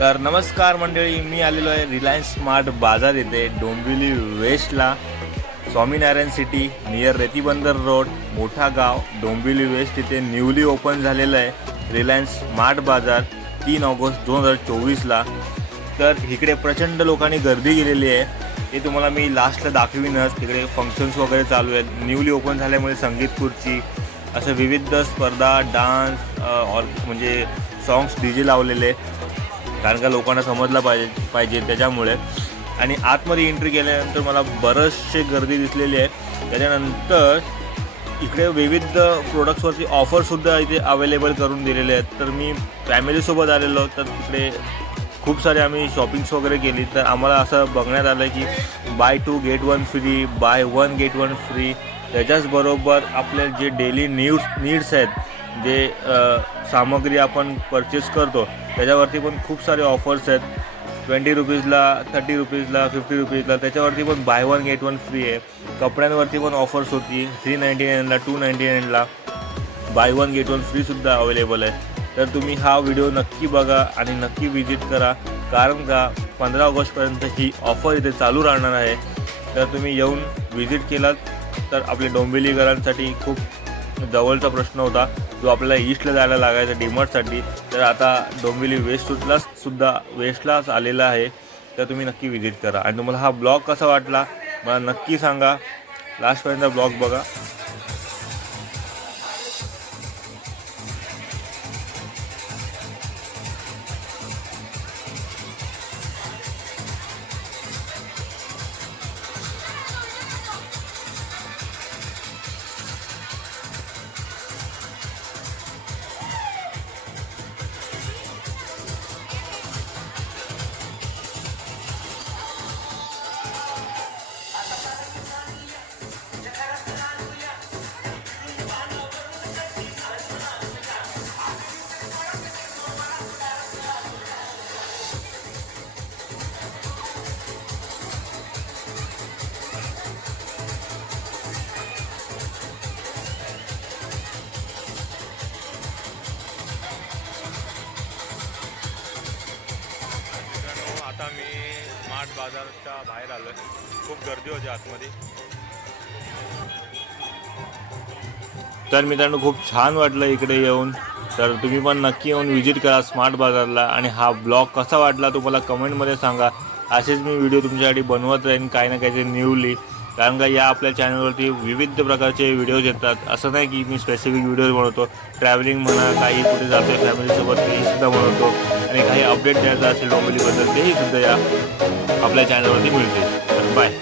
तर नमस्कार मंडळी मी आलेलो आहे रिलायन्स स्मार्ट बाजार येथे Dombivli वेस्टला. Swaminarayan city near Retibandar road Motha Gaon Dombivli west इथे न्यूली ओपन झालेलं आहे रिलायन्स स्मार्ट बाजार. तीन ऑगस्ट दोन हजार चोवीसला. तर इकडे प्रचंड लोकांनी गर्दी केलेली आहे. ते तुम्हाला मी लास्टला दाखवीनच. तिकडे फंक्शन्स वगैरे चालू आहेत. न्यूली ओपन झाल्यामुळे संगीत खुर्ची असं विविध स्पर्धा डान्स ऑर म्हणजे सॉंग्स डी जे लावलेले कारण का लोकांना समजलं पाहिजे पाहिजे त्याच्यामुळे. आणि आतमध्ये एंट्री केल्यानंतर मला बरेचसे गर्दी दिसलेली आहे त्याच्यानंतर इकडे विविध प्रोडक्ट्सवरती ऑफरसुद्धा इथे अवेलेबल करून दिलेले आहेत. तर मी फॅमिलीसोबत आलेलो तर तिकडे खूप सारे आम्ही शॉपिंग्स वगैरे केली. तर आम्हाला असं बघण्यात आलं की buy two get one free buy one get one free त्याच्याचबरोबर आपले जे डेली नीड्स नीड्स आहेत जे सामग्री आपण परचेस करतो त्याच्यावरती पण खूप सारे ऑफर्स आहेत. ट्वेंटी रुपीजला थर्टी रुपीजला फिफ्टी रुपीजला त्याच्यावरती पण buy one get one free आहे. कपड्यांवरती पण ऑफर्स होती थ्री नाईंटी नाईनला टू नाईंटी नाईनला बाय वन गेट वन फ्रीसुद्धा अवेलेबल आहे. तर तुम्ही हा व्हिडिओ नक्की बघा आणि नक्की विजिट करा. कारण का पंधरा ऑगस्टपर्यंत ही ऑफर इथे चालू राहणार आहे. तर तुम्ही येऊन विजिट केलात तर आपल्या डोंबिवलीकरांसाठी खूप जवळचा प्रश्न होता जो आपल्याला ईस्टला जायला लागायचा डीमार्टसाठी तर आता डोंबिवली वेस्टला सुद्धा वेस्टलाच आलेला आहे. तर तुम्ही नक्की विजिट करा. आणि तुम्हाला हा ब्लॉग कसा वाटला मला नक्की सांगा. लास्टपर्यंत ब्लॉग बघा. आता मी स्मार्ट बाजारच्या बाहेर आलो आहे खूप गर्दी होती आतमध्ये. तर मित्रांनो खूप छान वाटलं इकडे येऊन. तर तुम्ही पण नक्की येऊन व्हिजिट करा स्मार्ट बाजारला. आणि हा ब्लॉग कसा वाटला तो मला कमेंटमध्ये सांगा. असेच मी व्हिडिओ तुमच्यासाठी बनवत राहीन. काही ना काहीतरी न्यूली कारण का या आपल्या चॅनलवरती विविध प्रकारचे व्हिडिओज येतात. असं नाही की मी स्पेसिफिक व्हिडिओज बनवतो. ट्रॅव्हलिंग म्हणा काही कुठे जातो फॅमिलीसोबत तेही सुद्धा बनवतो. आणि काही अपडेट द्यायचं असेल डोंबिवलीबद्दल तेही सुद्धा या आपल्या चॅनलवरती मिळते तर बाय